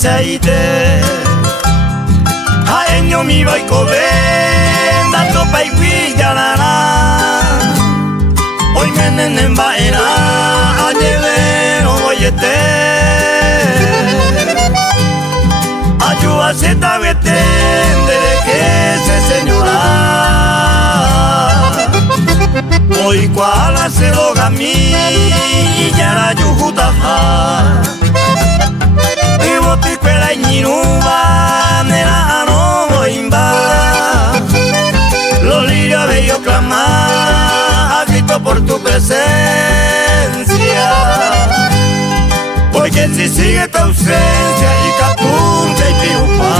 isaite Haeño mi baiko benda topa iguillarana Hoy menenen baera Ayelero boyete Ayuda se tabete Dere que se señora Hoy cuala se logami Y yara yujutaja Y boti cuela y niruba Nera no boimba Los lirios bellos clamar A grito por tu presencia Porque si sigue tu ausencia Y capunta y pirupa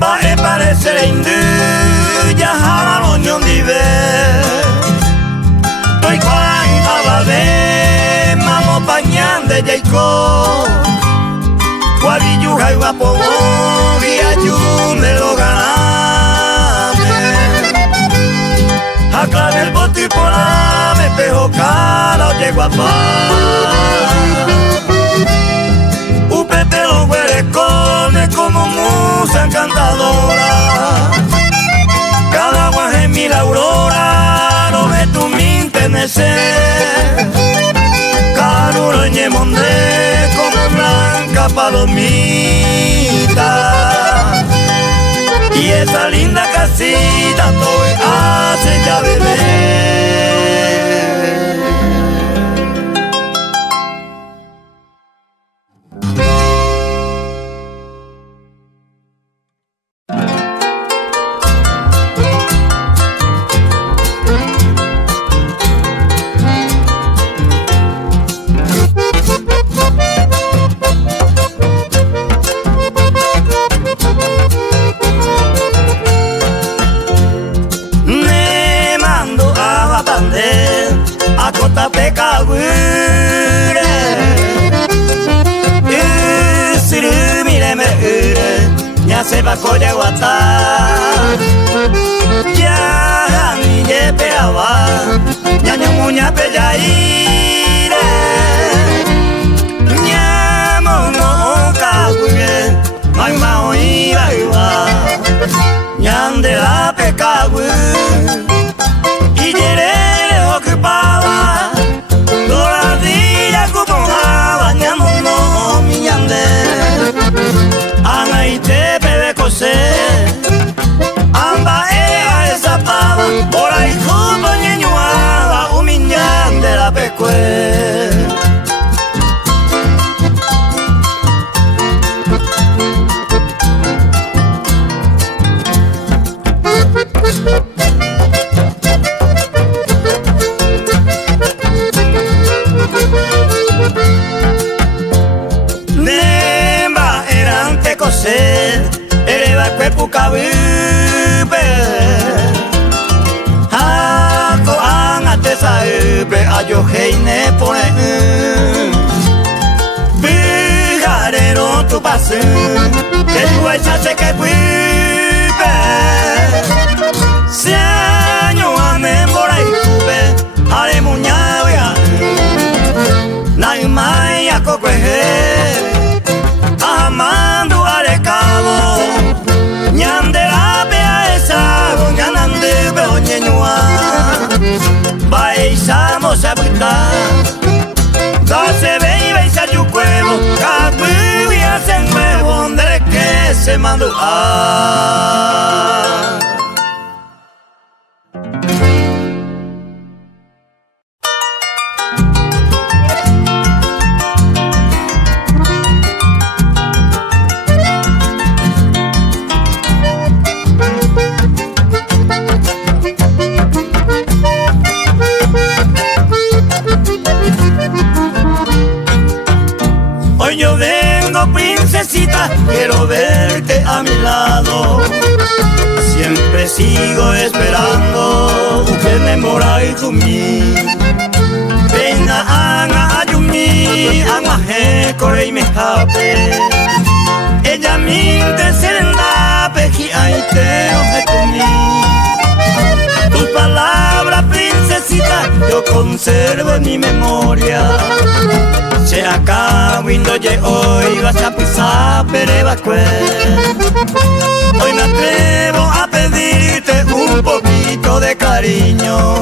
Bae parecer indu ya hama loñon dive Toy kwan ababe mamo pañan de jaiko Guavillu jaiwa pogo guiayun de lo ganame Aclave el bote y pola me pejo cara oye guapa Upete los huerecones como musa encantadora Cada guaje mil aurora no ve tu minte nece Caruro ñemonde como blanca palomita Y esa linda casita todo hace ya bebé Pecagure Usuru mireme ure Nyase bakoya wata Ya ni ye peawa Nyanyo munya pejaire Nyamo no kagure Maima oiwa iwa Nyande la pecagure Iyere ocupaba Anaite pebe cose Amba ea esa pava Por ahí jupo ñeñuada Umiñan de la pecue Ereba kwepu kawipe Hako angate saipe Ayo heine pone Bigarero tu pase El huecha se que wipe Si año amen por ahí kupe Ale muñavia Naimaya kokwehe Amando arecabo Ñandera pea esa Ñanande veo ñeñua Baisamos a buta Dase ve y beisa tu cuevo Cacuivi hacen huevo Donde que se mandó quiero verte a mi lado. Siempre sigo esperando que me morai kumi. Peina anga ayumi, anga he korei me hape. Ella minte serenda peji aite oje kumi. Tus palabras, princesita, yo conservo en mi memoria. Se acabó y no hoy vas a pisar Perebacue. Hoy me atrevo a pedirte un poquito de cariño.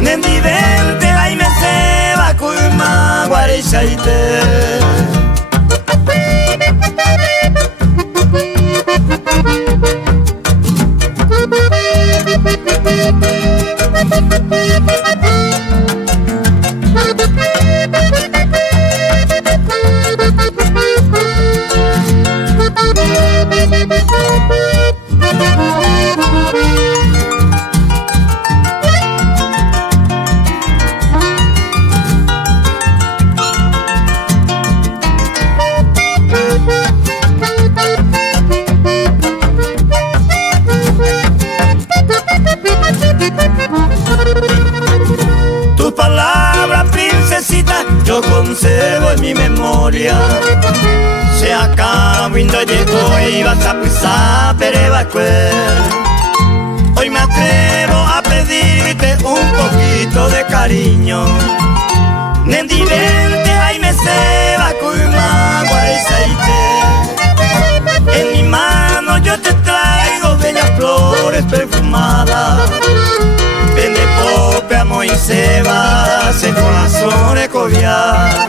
Nendi vente, ay me se va kuima guarechaite. Tus palabras, princesita, yo conservo en mi memoria. Se acabó y no llegó y vas a pisar Perebacue. Hoy me atrevo a pedirte un poquito de cariño. Nendi vente, ay me se va kuima guarechaite. En mi mano yo te traigo bellas flores perfumadas. Vende pope, amo y se va, se corazón recoviar.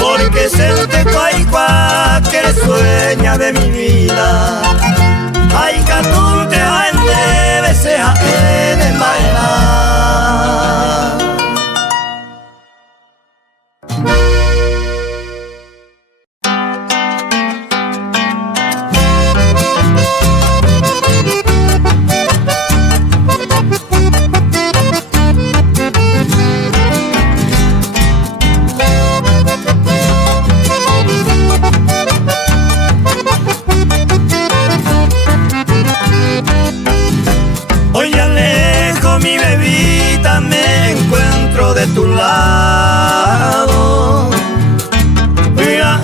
Porque sente cuaicua que eres sueña de mi vida. Ay, catunte, ay, debe sea en el bailar. De tu lado, mira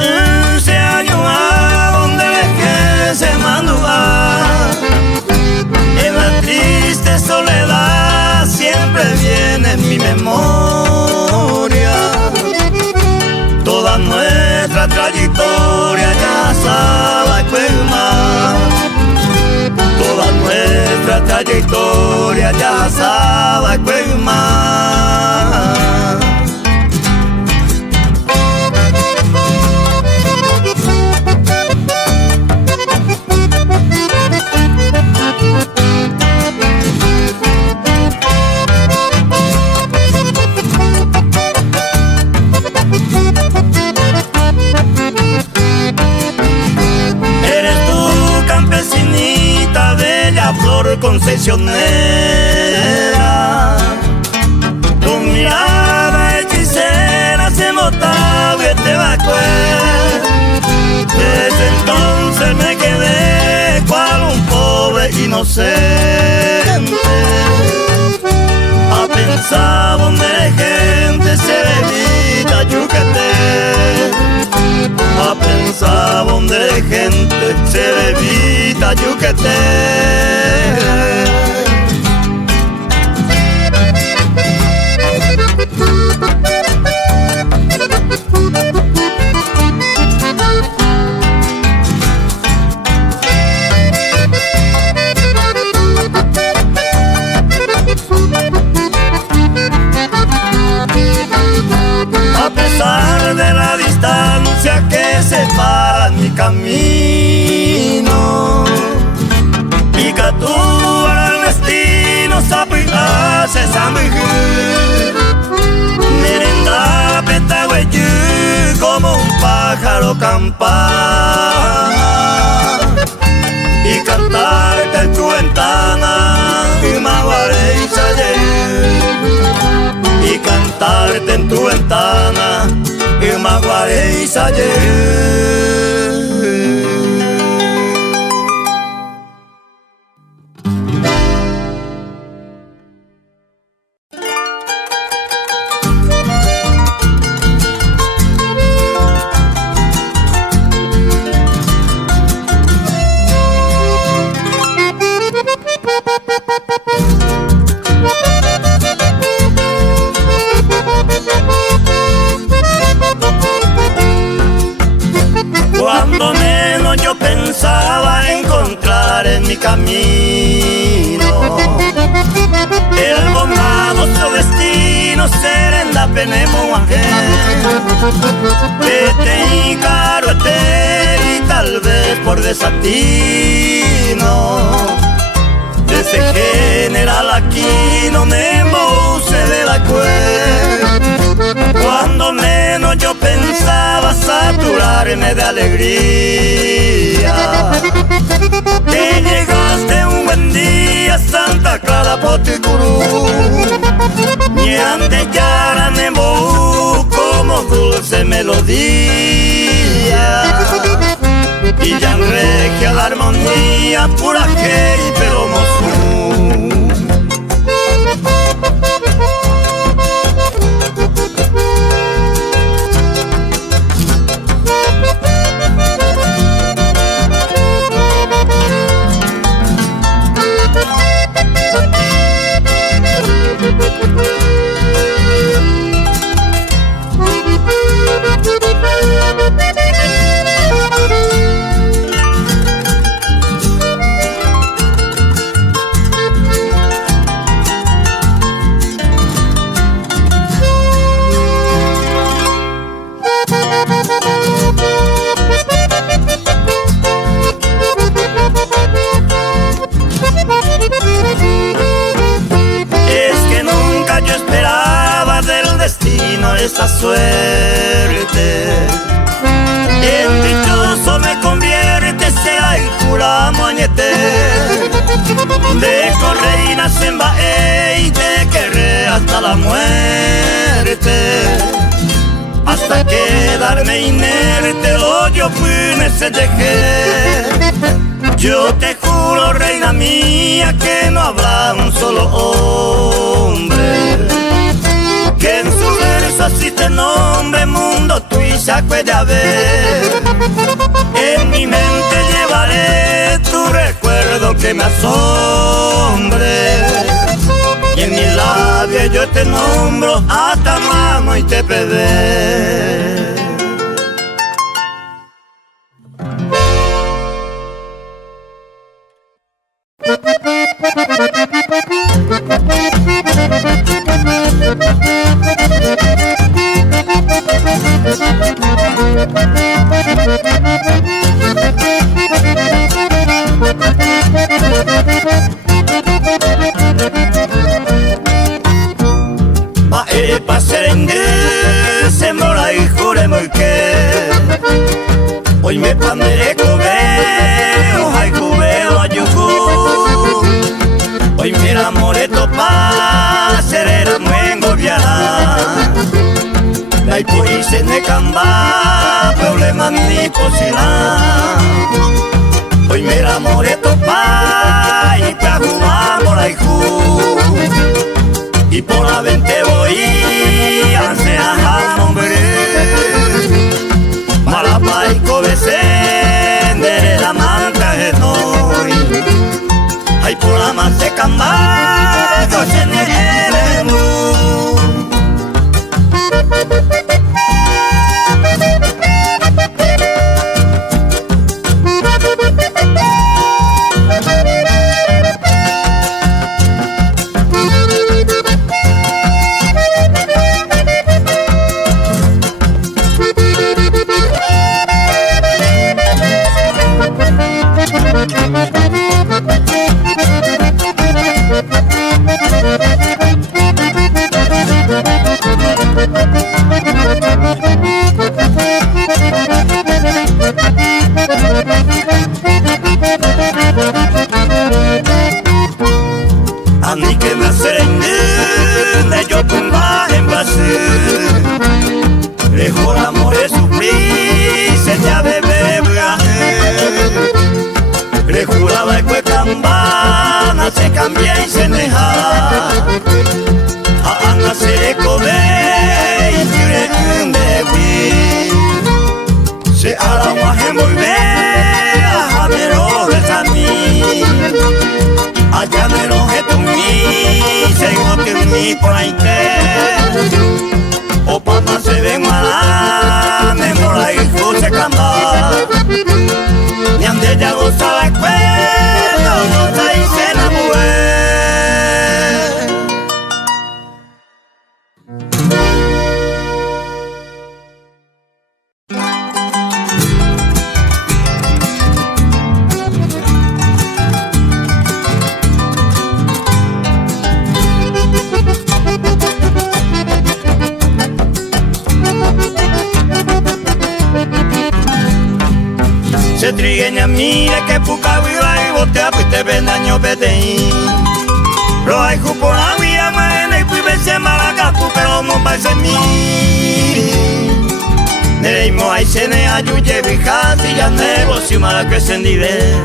ese año a donde dejé ese madrugar. En la triste soledad siempre viene en mi memoria toda nuestra trayectoria, ya sabe más. Toda nuestra trayectoria, ya sabe más. Eres tú, campesinita, bella flor concesionera. Tu mirada hechicera se botaba y te Perebacue. Desde entonces me quedé cual un pobre inocente a pensar donde la gente se bebita yuquete. A pensar donde la gente se bebita yuquete. A pesar de la distancia que separa mi camino, y que tú al destino sapirás esa mujer, merenda petagüeyú como un pájaro campana, y cantarte en tu ventana y maguaré y y cantarte en tu ventana y maguaré y camino. El bondadoso destino serenda penemos vete y caro y tal vez por desatino ese general aquí no me se de la cueva. Cuando menos yo pensaba saturarme de alegría, que llegaste un buen día a Santa Clara Poticurú. Ni ande ya nembo como dulce melodía, y ya en regia la armonía pura que y pero mosú. Esa suerte en dichoso me convierte, sea el cura moñete de correinas en bae y te querré hasta la muerte, hasta quedarme inerte hoyo pues se dejé. Yo te juro, reina mía, que no habrá un solo hombre que en su verso así te nombre mundo tú y saque de ver. En mi mente llevaré tu recuerdo que me asombre, y en mis labios yo te nombro hasta mano y te pedé. Hoy me pandere cubeo, ay cubeo ayucu. Hoy mira moreto pa serera muengo viajar. La hipoise ne camba, problema ni cocina. Hoy mira moreto pa y pa jugamos la hijo. Y por la 20 voy a hacer hombre. Malapaico descender la manta de noy. Ay por la más de cambayo se neremu. A mí que me serende yo tumba en Brasil. Dejo el amor de sufrir, se ya bebe viaje. Rejuraba que cambana se cambia y se deja. A Ana se come y tire de aquí. Se hará un aje muy bien, a mero de mí. Allá me lo que tú mi, se que mi por ahí te. O papá se ven mala, me mora y se camba. Ni ande ya gozaba el cuello. Trigueña mire que puca viva y botea pues te ven año peteí. Roja y por la vía maena y pues se malacapu pero no va a ser mi. Nereimo ay se ne ayuye vijasi ya negocio mala que se ndide.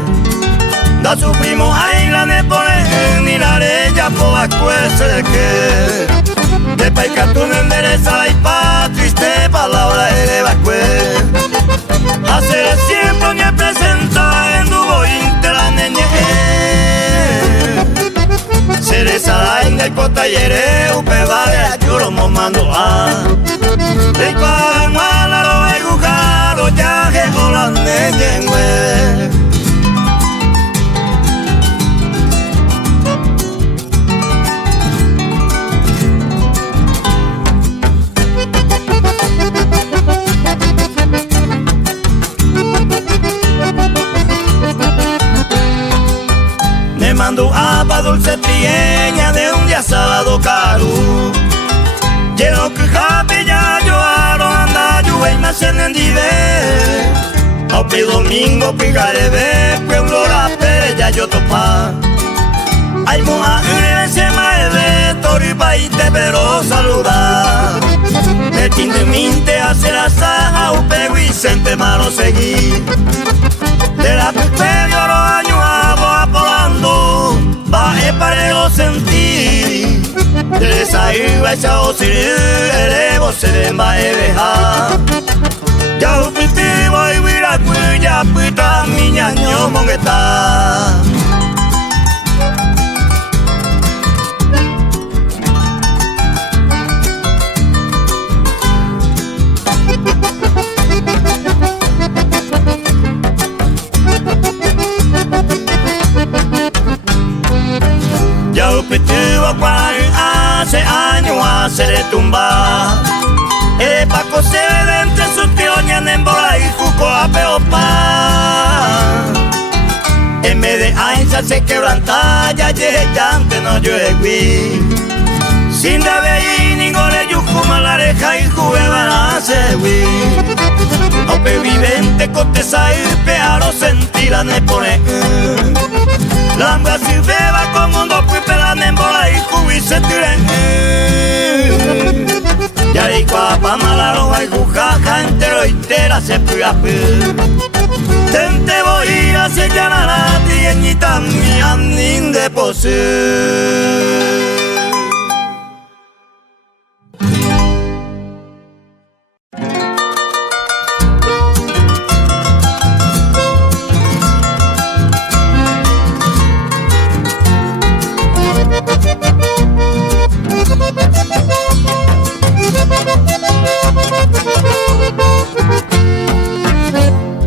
Da su primo ay la ne pone ni la reya po acuese de que. De paica tú no endereza y pa triste palabra eleva cue. Hacer siempre me presenta en dugo intera neñe. Cereza en el cotallere upe vale ayuro momando a. De pagan mala lo he jugado ya que hola neñe. Mando apa dulce trigueña de un día sábado caro. Lleno que jape ya yo aro anda yo y más en el dide. Opi domingo pigare ve que un lora pere ya yo topa. Ay moja se maeve tori paite pero saluda. El tinte minte hace la saja upe Vicente mano seguir. De la pepe de oro año apolando va a pareo sentir. De esa iba esa osir elevo se den va a dejar. Ya upiti voy vira cuya pita mi ñaño mongueta. Hace años hace de tumba. El Paco se ve de entre sus pioñas en bola y cuco a peopa. En vez de ainsa se quebranta ya llante no llueve. Sin debe ni gole yucuma la oreja y juegan a sewi. Ope vivente contesa y pearo sentira ne pone. Lambra si beba con un dopo y pelan en bola y cubi se tiren. Ya y cuapa mala roja y jujaja entero y tera se pira pir. Tente voy a sellar a la tieñita mi anin de poser.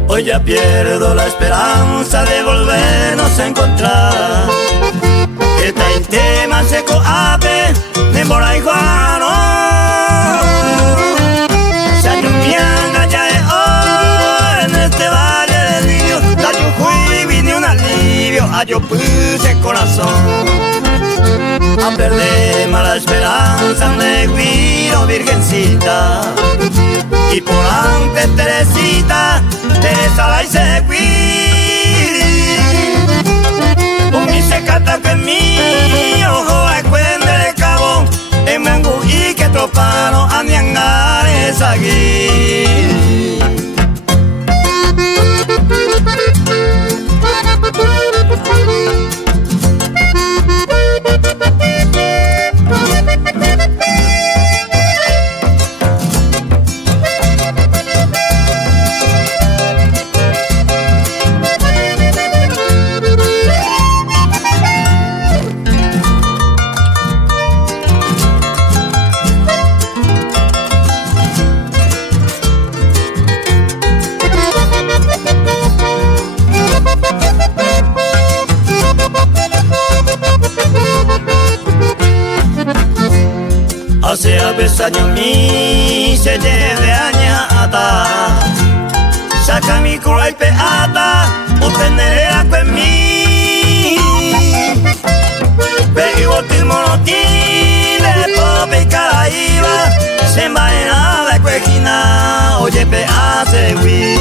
Hoy ya pierdo la esperanza de volvernos a encontrar. Esta intema seco ave de mora y juano. Sayumianga ya es hoy en este valle del niño. La yujuy vine un alivio, a yo puse corazón. A perder mala esperanza de guiro virgencita. Y por antes Teresita, Teresa la hice un mi se cata que mi ojo a cuende de cabo. En mangu y que tropano a niangar esa guí. Hace a veces años mi se lleve añata. Saca mi cura y peata, obteneré con mí. Pero el monotile, pobre y caraíba, se envaina de cuejina, oye pe hace hui.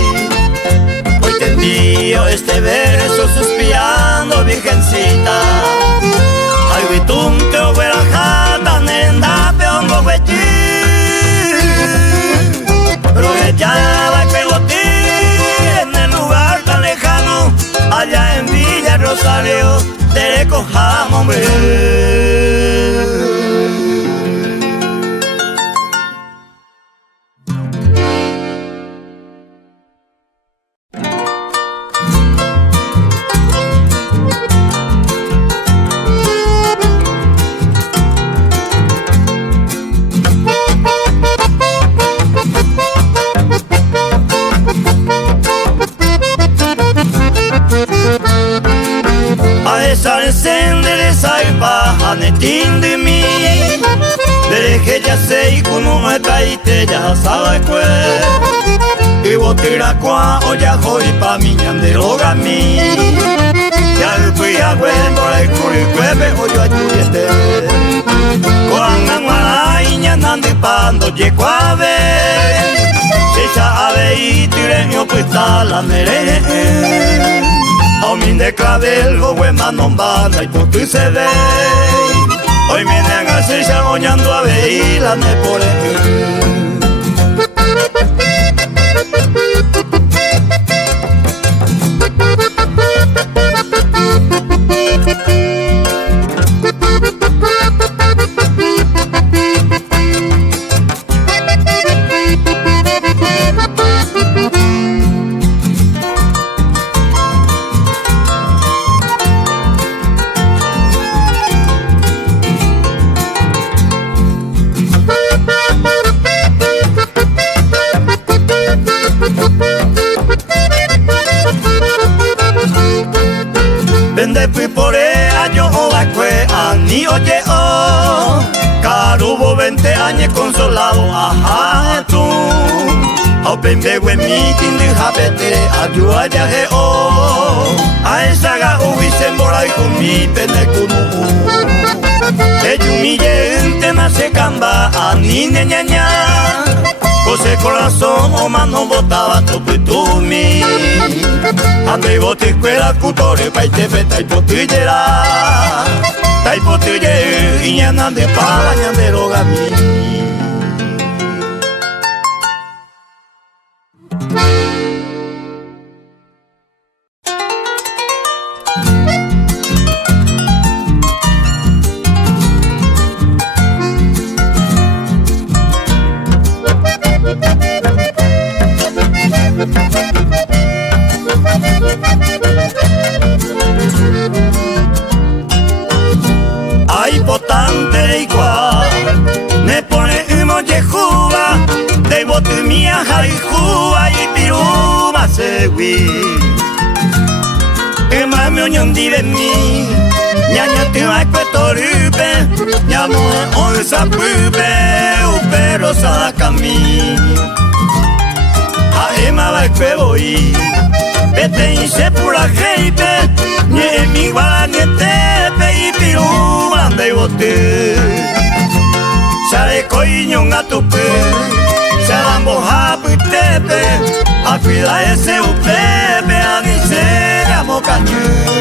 Hoy te envío este verso suspirando, virgencita. Ay, witum te huela jata, nenda peongo huechi. Pero ella va a pegotir en el lugar tan lejano, allá en Villa Rosario, te recojamos, hombre. Tindi mi Dereje ya sei kuno kaite ya sabe kwe Iwo tira kwa oya hoi pa miñandero gami Ya fui a huevo el curi cueve oyo ayuyete Koan angwala iña nandi pando ye kuave Secha ave y tire nyo puesta la mere Auminde clavel go huema nombana y potu se ve Hoy vienen a ser chagoñando a ver y la me pone. Después por ella yo la cue a ni oye oh Carubo 20 años consolado ajá tú Open bewe meeting de japete ayuda ya he oh A esa ga hubiese mora y con mi pene kumu Eyumille ente más se camba a ni ñaña Cose corazón o mano botaba tu pitumi Ande bote escuela cutore pa ite peta y potillera Tai potille y ñanande pa bañandero gami Ay, potante igual, me pone humo de juba, de botemia, jaijuba y piruma segui. Que mami oñón dive mi, ñaño te va a cuetorube, ñamo on sa pube, pero sa cami. A ema va cuevoy, vete y se pura jeipe, ñe mi guala tepe y piruma de bote. Sale coño a tu pe, se la moja tepe, a cuidar ese upepe, a dice a mocañe.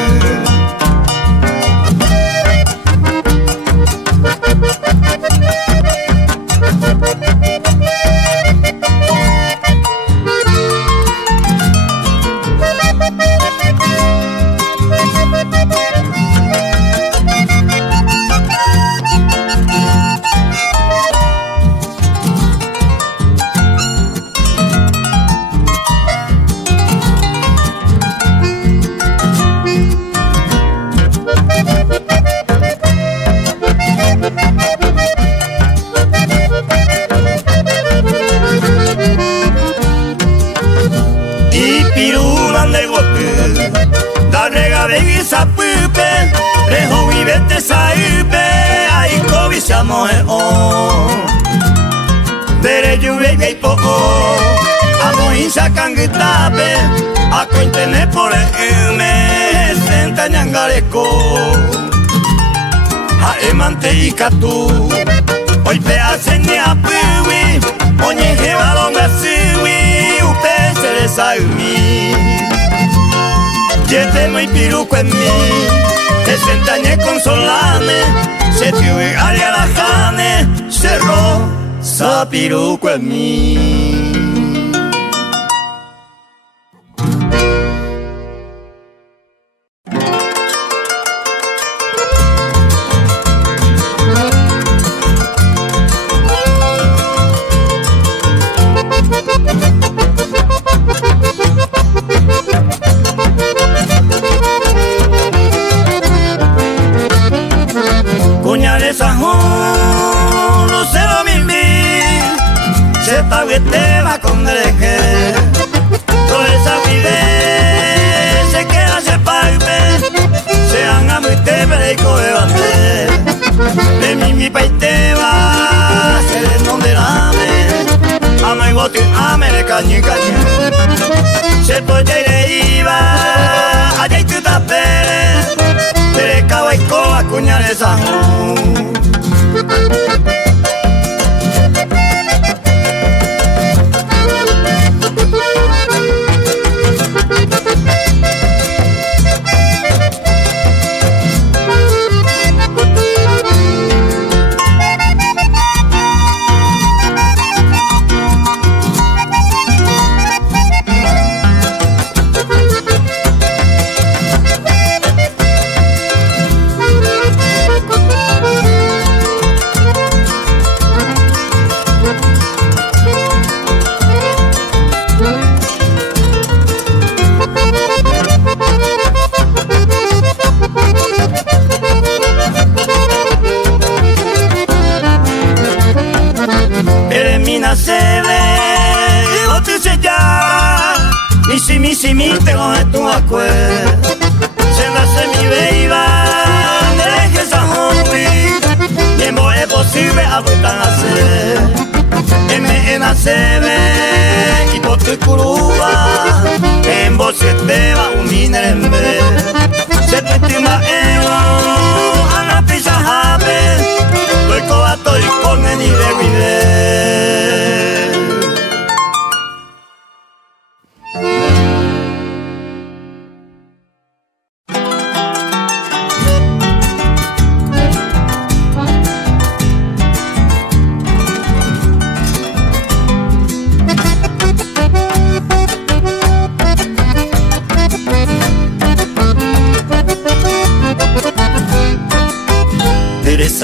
Sakanguitape, a cointene por el me senta ñangareco. A emante y catu, hoy pe hacen ni a piwi, oñe jevalonga siwi, upe se les ayumi. siete muy piruco en mí, te sentañé con solane, se te uigaria la jane, cerró sa piruco en mí. Te va con deje, toda esa vida se queda se parte, se anga muy te pereco de bande, de mi país te va, se de donde lame, ama y bote, ame de cañe, se puede ir iba, allá y tú tapere, te cava y coba, cuñales a mi tengo de tu acuerdo, se nace mi beiba, deje esa hombre, tiempo es posible a gustar nacer, en nacer, y por tu curuba, en vos se te va un minerembe, se te estima a la pisa jabe, doy cobato y con el de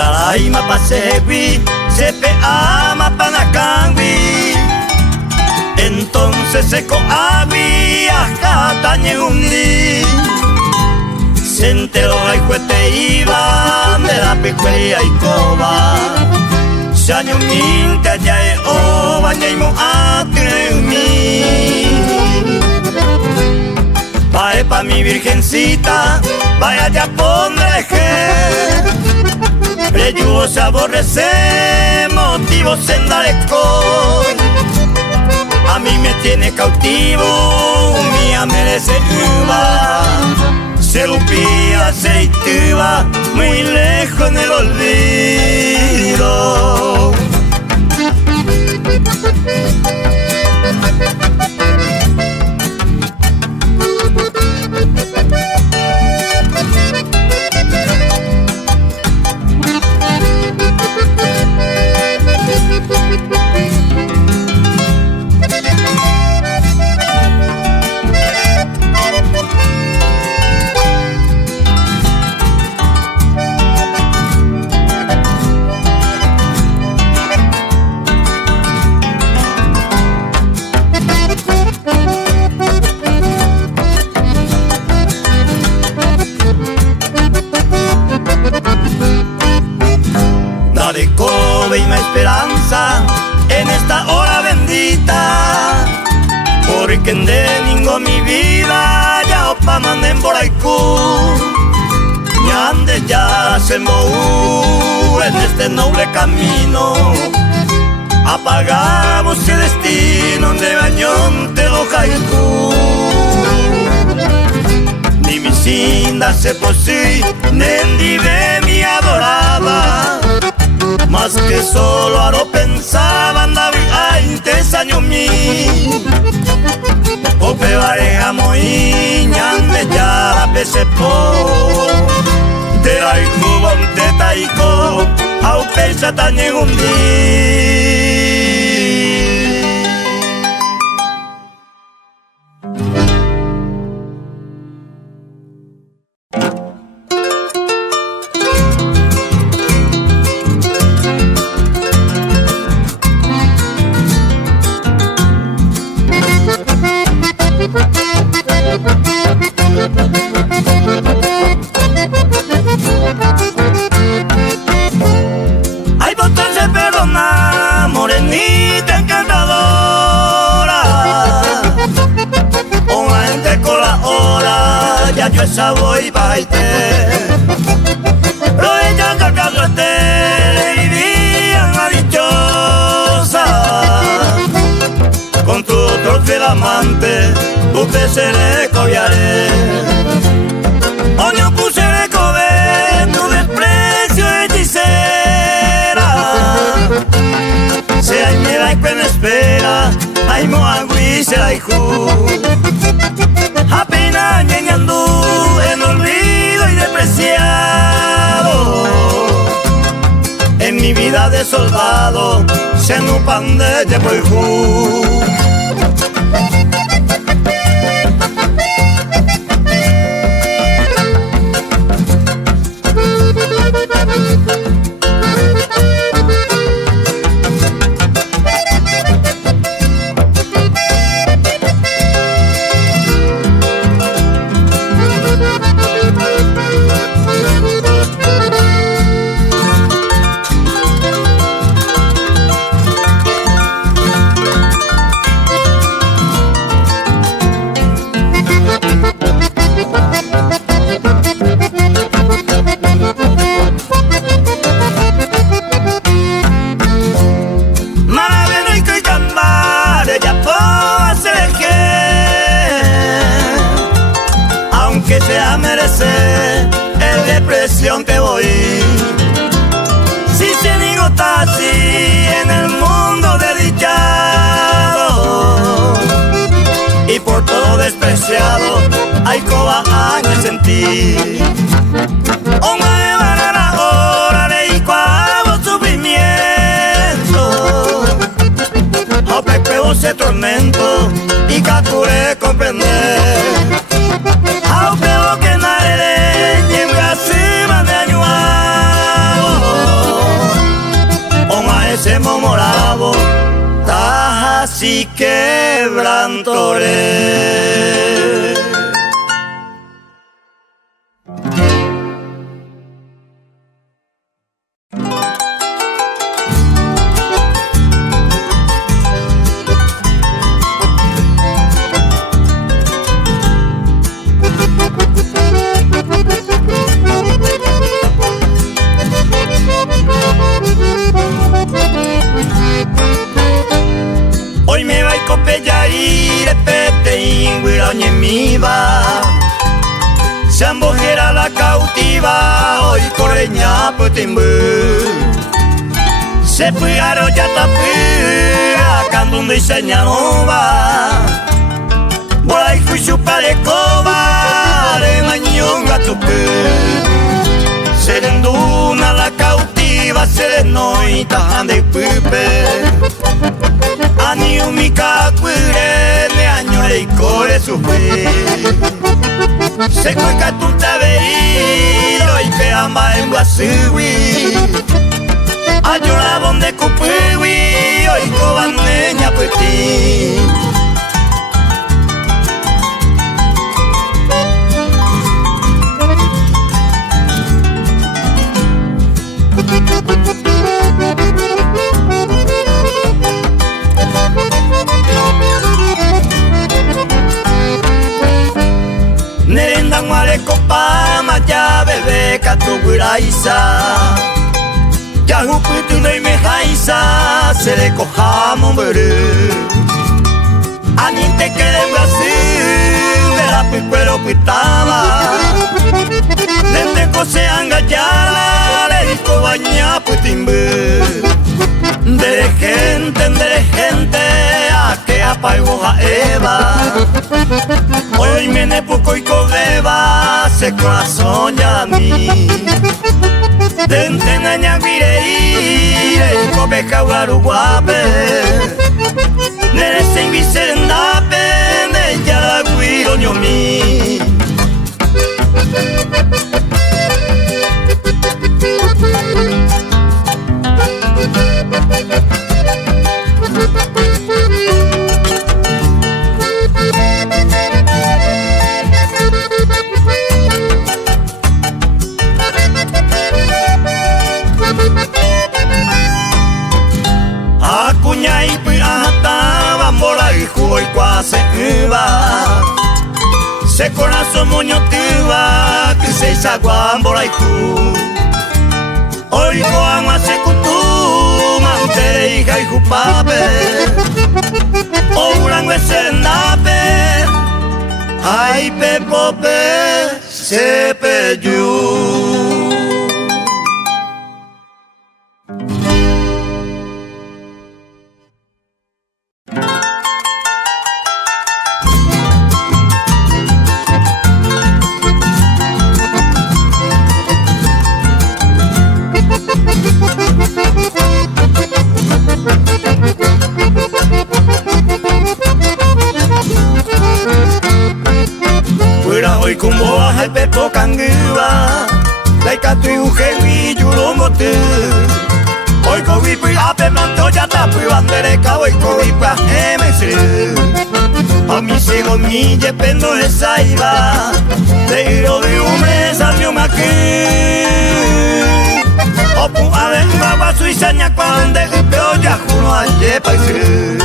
Salaima pasewi, sepe ama panacangui. Entonces se coavi, ajatañe undi. Se enteró el cuete iba, de la pecuería y coba. Saño minta ya e ova, ñaimo mi. Vaya pa mi virgencita, vaya ya pondré Preyugo se aborrece, motivos en Dalecón. A mí me tiene cautivo, mía merece uva. Se upía, se ituba, muy lejos en el olvido. De cobe y una esperanza en esta hora bendita, porque en deningo mi vida ya opa manden por aiku, y ande ya se moú en este noble camino, apagamos el destino de bañón te lo jaiku. Ni mi cinda se posí, nendi de mi adorada, Más que solo aro pensaba David a intensa ñomi Ope vareja moi ñande ya la pese po De la iku bonte taiko Au pesa tañe undi Ay, botón se perdona, morenita encantadora. Una gente con la hora, ya yo esa voy baite. Pero ella que acaso vivían a dichosa. Con tu otro fiel amante, usted se le cobiaré. Oño puse de cober tu desprecio hechicera. Se hay mira y pena espera, hay moagui se la hijo. Apenas ñeñandú en olvido y despreciado. En mi vida de soldado se nupan de llevo y ju. Que sea merecer el depresión que voy. Si se digo así en el mundo desdichado y por todo despreciado hay coba años en ti. Una de banana hora de igual sufrimiento. A pepeo se tormento y capture comprender. Ao pelo que na rede llega acima de añuado. Oma ese momorabo taja si quebrantore. Hoy me va a copellar y repete y huiroñe mi va. Se ambojera la cautiva, hoy correña putimbu. Se pugaro ya tapura, cuando un diseña no va. Bola y fui chupa de coba, de mañón gatupu. Serenduna la cautiva, serenoita ande pupe. Ani umika kwire ne añore y core sufrir. Se cueca tu taberido y peamba en guasugui. Ayora donde cupugui hoy cobaneña puti. Nerenda ngwale copa maya bebe katuguraisa. Ya huputu no me jaisa se le cojamos bere. Aninte que de Brasil de la picuero pitaba. Lente cose angallala le dico baña putimbe. entender gente a que apaigo a Eva. Hoy viene poco y cobeba se corazón ya a mí. Dente naña vireire kobe kaularu guape. Nere se visendape ne ya guiro nyomi. Akunya ipi ahata bambola y jugo y cuase uva. Se corazón moño tuva que se isagua bambola y tu. Hoy coama se kutu mante hija y jupape. Ourangue se nape. Ay pepope se peyu. Hoy como baja el pepo canguba, laika tu ujewi yuromote. Hoy covi pui ape mantoya tapu bandere cabo y covi pa emesri. A mi sigo mi yependo de saiba, de iro de ume samio maki. Opu ave ngaba suisanya kwande gipeo ya juno aye paisri.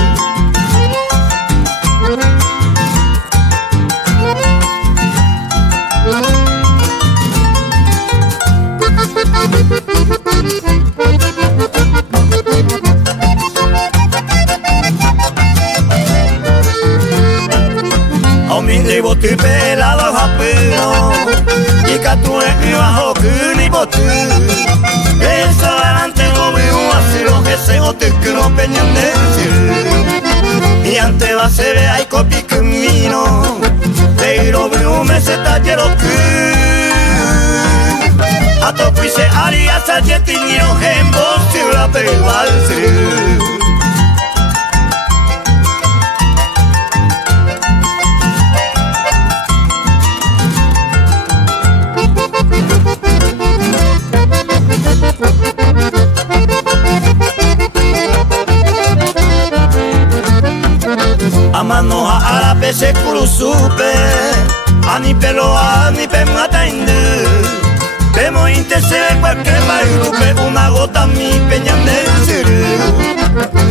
Auminde botu pelado japino y catue y bajo kuni botu. Eso adelante lo veo así lo que se ote que no peñan de y ante va se ve hay copi camino. Te lo veo me se tallero que a to pise aria sa jetinio en vos si la pevalse. Amano a la pese kurusupe ani pelo ani pe mata inde. Vemos interceder cualquier bailupe, una gota mi peña de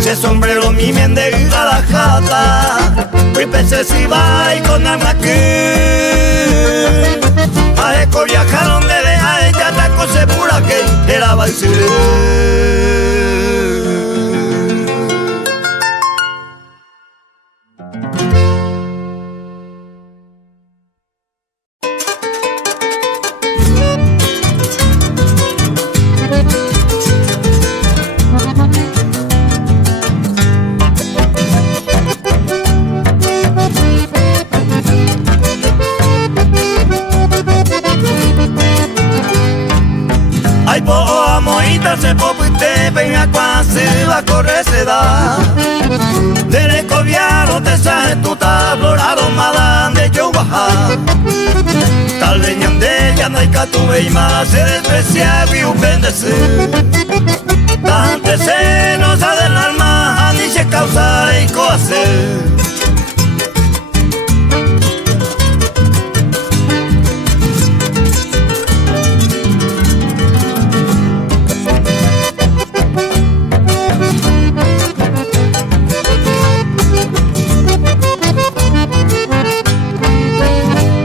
se sombrero mi mende a la jata, mi pese si va y con amaque. A eco viajaron de a ella taco se pura que era bailar. Ay, po amoita se popite, venga quase va correr se da. Dele coviaro te sabe tu tablorado madan de yo baja. Tal veñan de ella no hay catuve y más se desprecia y upendece. Tante se nos ha del alma ni se causa y coase.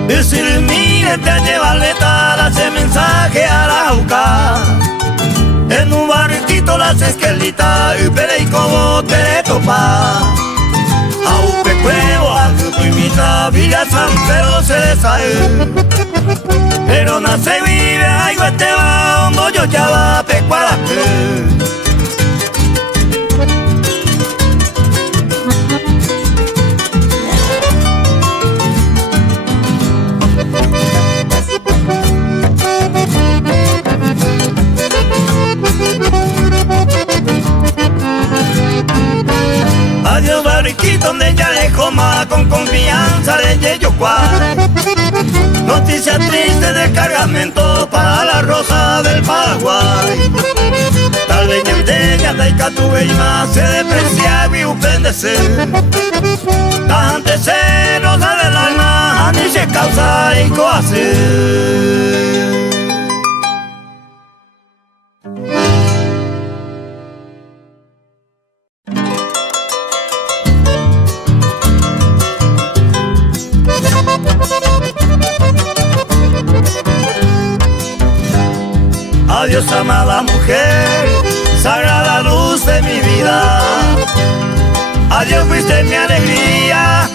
Decir mire te llevarle tal ese mensaje a la uca. En un barquito las esquelitas y pere y como te topa. A un pecuevo a tu imita Villa San Pedro se sabe. Pero nace vive algo este va hondo yo ya va pecuara. Sareña y Yocuá. Noticia triste del cargamento para la rosa del Paraguay. Tal vez en ella da y catuve y más se deprecia y upendece. Antes se nos da del alma, ni se causa y cohace. Adiós, amada mujer, sagrada luz de mi vida. Adiós, fuiste mi alegría,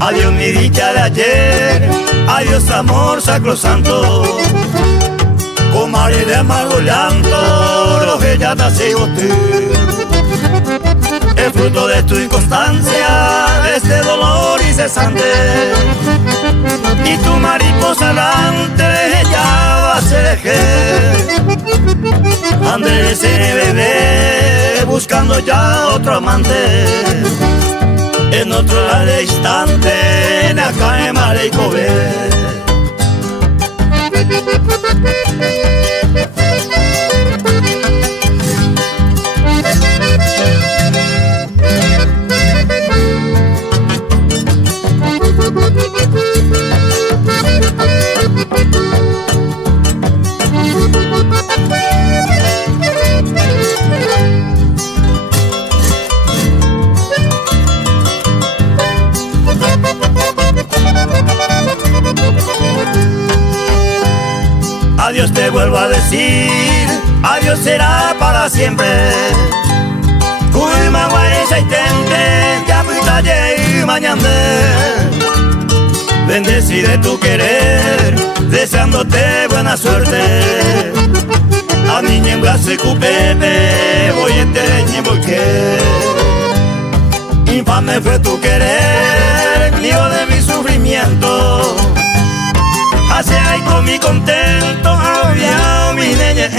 adiós, mi dicha de ayer. Adiós, amor sacrosanto, comadre de amargo llanto, lo que ya te hace el fruto de tu inconstancia, de este dolor incesante. Y tu mariposa errante ya va a ser eje. Andrés ese bebé buscando ya otro amante, en otro lado instante, en acá en Mareicobe. Adiós te vuelvo a decir, adiós será para siempre. Cuima guayesa y tente, ya puta y mañana. Bendeciré tu querer, deseándote buena suerte. A mi ñembra se cupete, voy a teñir porque infame fue tu querer, lío de mi sufrimiento. Hace ahí con mi contento, había mi niñez.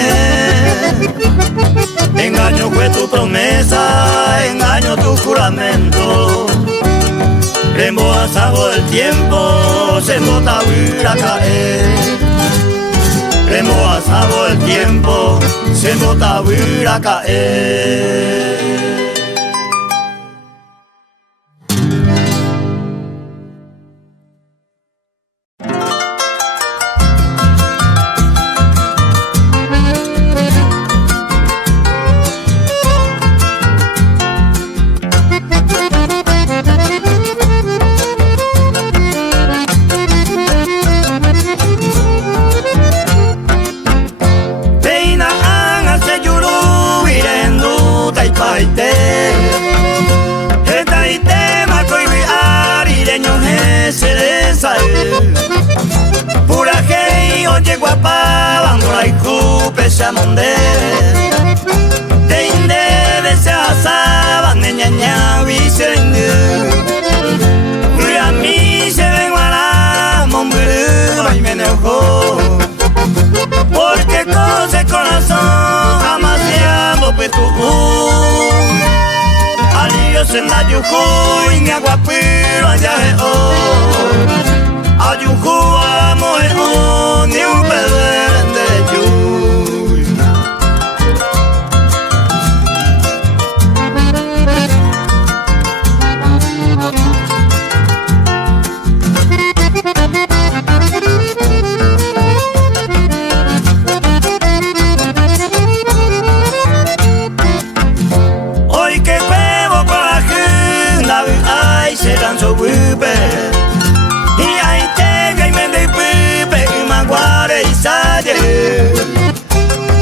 Engaño fue tu promesa, engaño tu juramento. Remoazado del tiempo, se nota ir a caer. Remoazado del tiempo, se nota ir a caer. Pura gei oye guapa, bandora y cupe shamonde. Te indebe se asaba, neña ñavi se vende. Y a mí se ven guará, monburu y me enojó. Porque con ese corazón jamás llamo petujú. Alios en la yuju y mi aguapiro allá es hoy. Ayuju amo ni un bebé de yuy. Hoy que juego con la gente, ay, se lanzó bebé.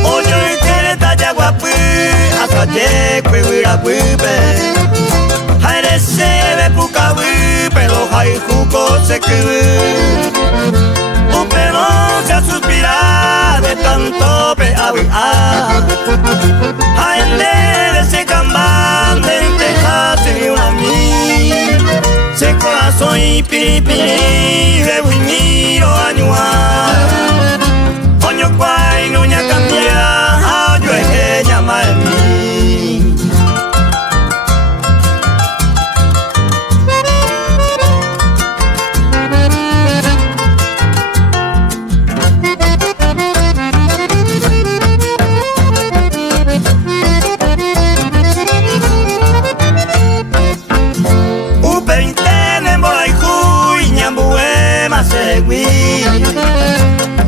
Oye que talla guapi, hasta que cuida cuipe. Aire se ve puca wipe, los hay jugo se que. Un pelo se suspira de tanto peaviar. Aire de ese cambán de Texas y una mí. Se corazón y piripiri, bebo y miro a ñuar. Oño cuay no ña cambia, yo es que llama en mí.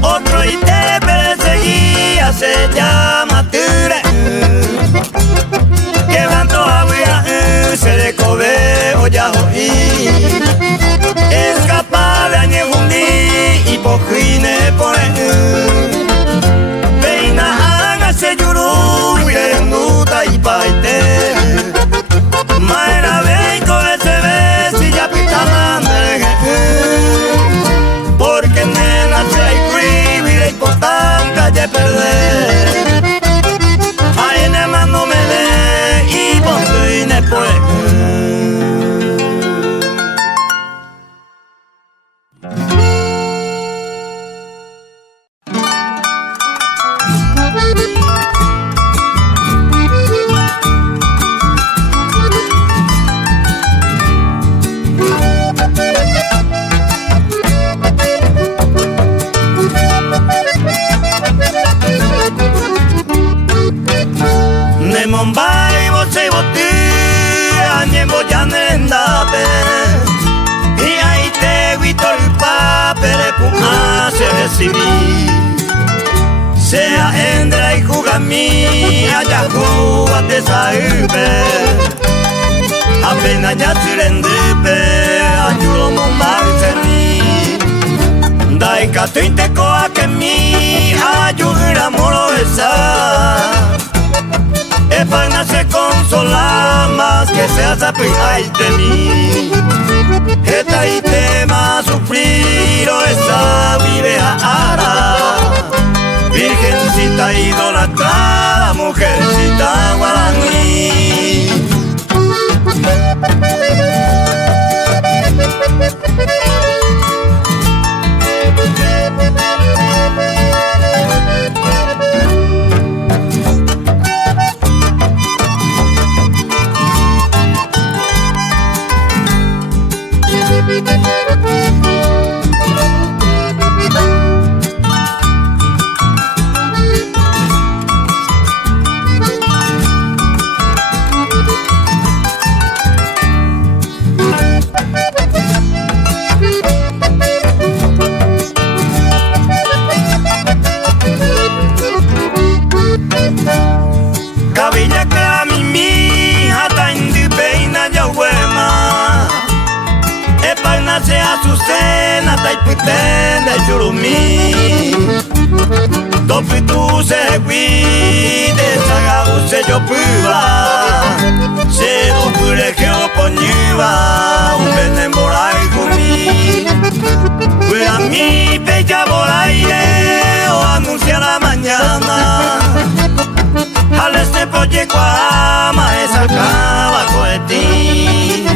Otro y te perseguía, se llama Ture. Quebranto agua, se le cobe ya oí. Escapa de añe hundí y pojine pone. Peina haga se yuru, y nuta y paite. Maera vengo ese vez y ya pitana porque nena se hay escribir y por tan calle perder. Ay, nena no me ve y pongo y ne pues. Mumbai boche boti añe boyane ndape y ahí te guito el papel puma se recibí sea endra y juga mi allá juga te sabe apenas ya sirendepe ayudo Mumbai se mi dai katuinte koa que mi ayuda moro esa. España se consola más que seas apijáis de mí. Esta y tema sufrir o esa vive a ara. Virgencita idolatrada, mujercita guaraní. Cabilla que mi hata indi peina ya huema. España se azucena ta ipitende churumi. Dopi tu se guide saga se yo piva. Se do pure que oponiva un venen borai comi. Cuida mi bella borai o anuncia la mañana. Al este proyecto ama esa cava cohetín.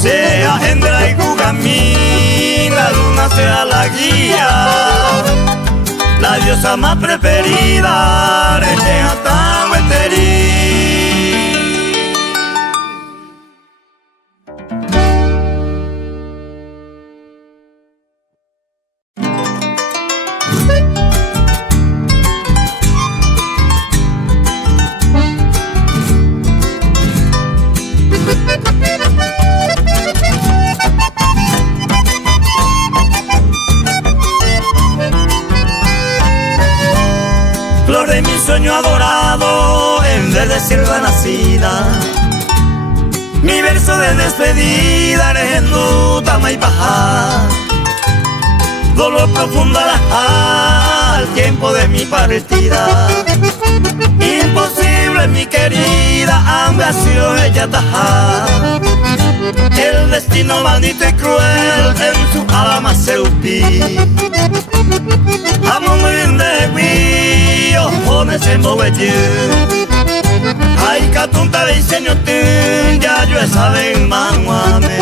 Sea hembra y cugamí, la luna sea la guía. La diosa más preferida, reñea tan veterí. Flor de mi sueño adorado, en vez de selva nacida. Mi verso de despedida, eres tama y baja. Dolor profundo al tiempo de mi partida. Imposible mi querida, hambre ha sido ella taja. El destino maldito y cruel en su alma se upí. Amo muy de mí, ojones se mueve. Ay, catunta de diseño ya yo saben manuame.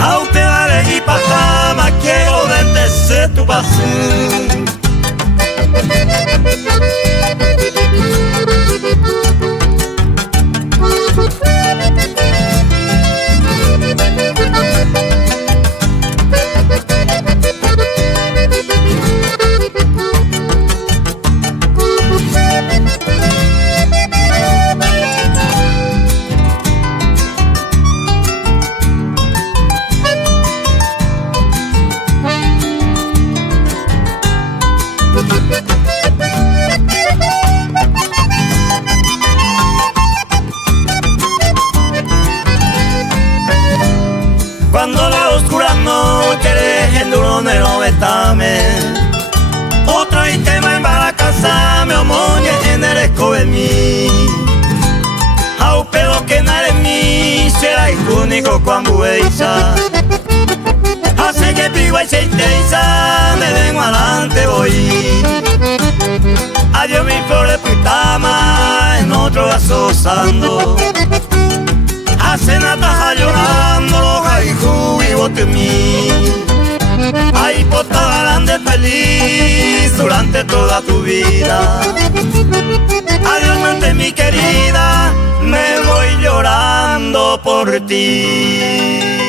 A usted daré y pajama, quiero desde tu pasión. vetame. Otro y tema en la casa me omoñe en el esco de mí. Au pero que nada en mí será el único cuando veisa. Hace que pigo y se intensa, me vengo adelante voy. Adiós mi flores pitama, en otro asosando. Hace nataja llorando, los haiku y bote mí. Ahí porta grande feliz durante toda tu vida. Adiós mente mi querida, me voy llorando por ti.